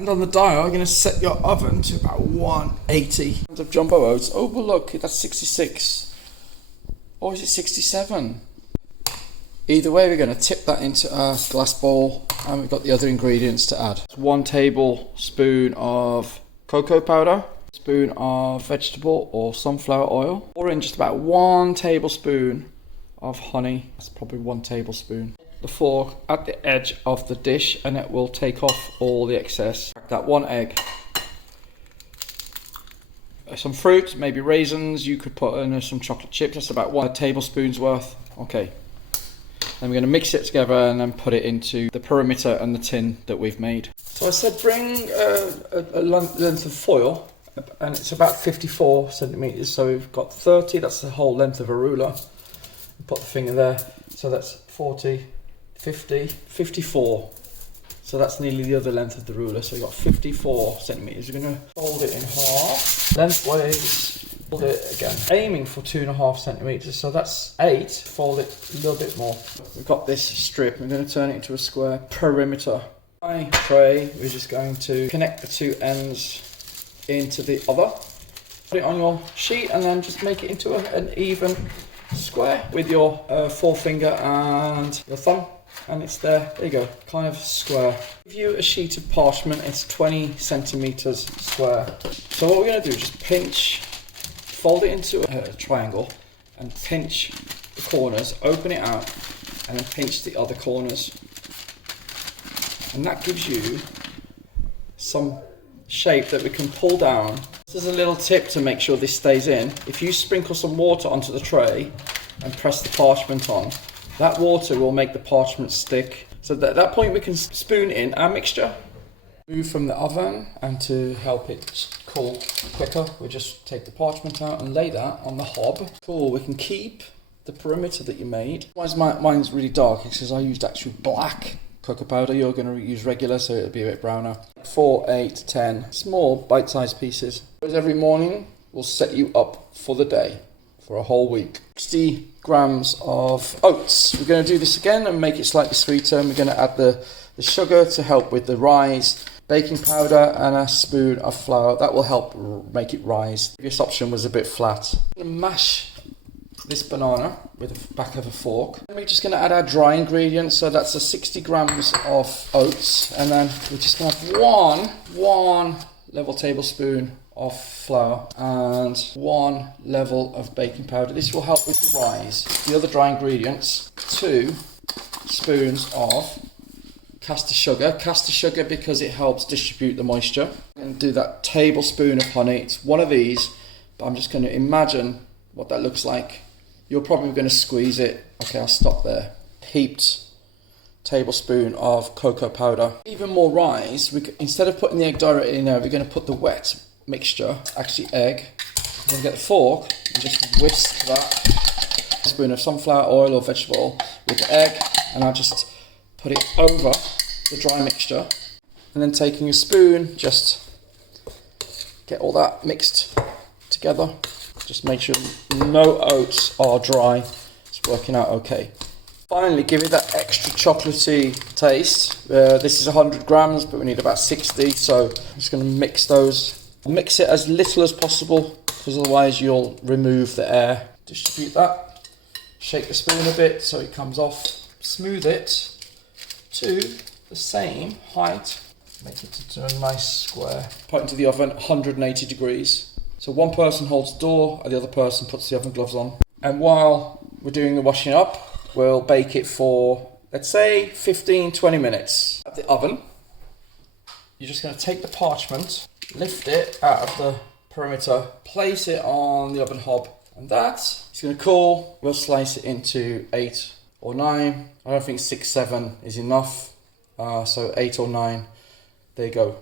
And on the dial, you're going to set your oven to about 180. Of jumbo oats. Oh, well look, that's 66. Or is it 67? Either way, we're going to tip that into a glass bowl, and we've got the other ingredients to add. 1 tablespoon of cocoa powder, spoon of vegetable or sunflower oil, or in just about 1 tablespoon of honey. That's probably 1 tablespoon. The fork at the edge of the dish, and it will take off all the excess. That 1 egg. Some fruit, maybe raisins. You could put in some chocolate chips. That's about 1 tablespoon's worth. Okay. Then we're going to mix it together and then put it into the perimeter and the tin that we've made. So I said bring a length of foil, and it's about 54 centimeters. So we've got 30, that's the whole length of a ruler. Put the finger there. So that's 40, 50, 54. So that's nearly the other length of the ruler. So we've got 54 centimeters. We're going to fold it in half, lengthways. Fold it again, aiming for 2.5 centimeters, so that's 8. Fold it a little bit more. We've got this strip. We're going to turn it into a square perimeter. My tray, we're just going to connect the 2 ends into the other. Put it on your sheet and then just make it into an even square with your forefinger and your thumb, and it's there. There you go, kind of square. Give you a sheet of parchment. It's 20 centimeters square. So what we're going to do is just pinch. Fold it into a triangle and pinch the corners, open it out, and then pinch the other corners. And that gives you some shape that we can pull down. This is a little tip to make sure this stays in. If you sprinkle some water onto the tray and press the parchment on, that water will make the parchment stick. So at that point we can spoon in our mixture. Move from the oven, and to help it cool quicker, we just take the parchment out and lay that on the hob. Cool, we can keep the perimeter that you made. Mine's really dark because I used actual black cocoa powder. You're going to use regular, so it'll be a bit browner. 4, 8, 10 small bite-sized pieces. Every morning will set you up for the day, for a whole week. 60 grams of oats. We're going to do this again and make it slightly sweeter, and we're going to add the sugar to help with the rise, baking powder, and a spoon of flour. That will help make it rise. The previous option was a bit flat. I'm going to mash this banana with the back of a fork. And we're just going to add our dry ingredients. So that's 60 grams of oats, and then we're just going to have one level tablespoon of flour and 1 level of baking powder. This will help with the rise. The other dry ingredients, 2 spoons of caster sugar because it helps distribute the moisture. And do that tablespoon of honey. It's one of these, but I'm just going to imagine what that looks like. You're probably going to squeeze it. Okay, I'll stop there. Heaped tablespoon of cocoa powder. Even more rise, instead of putting the egg directly in there, we're going to put the wet mixture, actually egg. We're going to get the fork and just whisk that. A spoon of sunflower oil or vegetable oil with the egg, and I'll just put it over the dry mixture, and then taking a spoon, just get all that mixed together. Just make sure no oats are dry. It's working out okay. Finally, give it that extra chocolatey taste. This is 100 grams, but we need about 60, so I'm just going to mix those. Mix it as little as possible, because otherwise you'll remove the air. Distribute that. Shake the spoon a bit so it comes off. Smooth it to the same height. Make it into a nice square. Put into the oven 180 degrees. So one person holds the door and the other person puts the oven gloves on. And while we're doing the washing up, we'll bake it for, let's say, 15-20 minutes. At the oven, you're just going to take the parchment, lift it out of the perimeter, place it on the oven hob, and that is going to cool. We'll slice it into 8 or 9. I don't think 6, 7 is enough, so 8 or 9. There you go.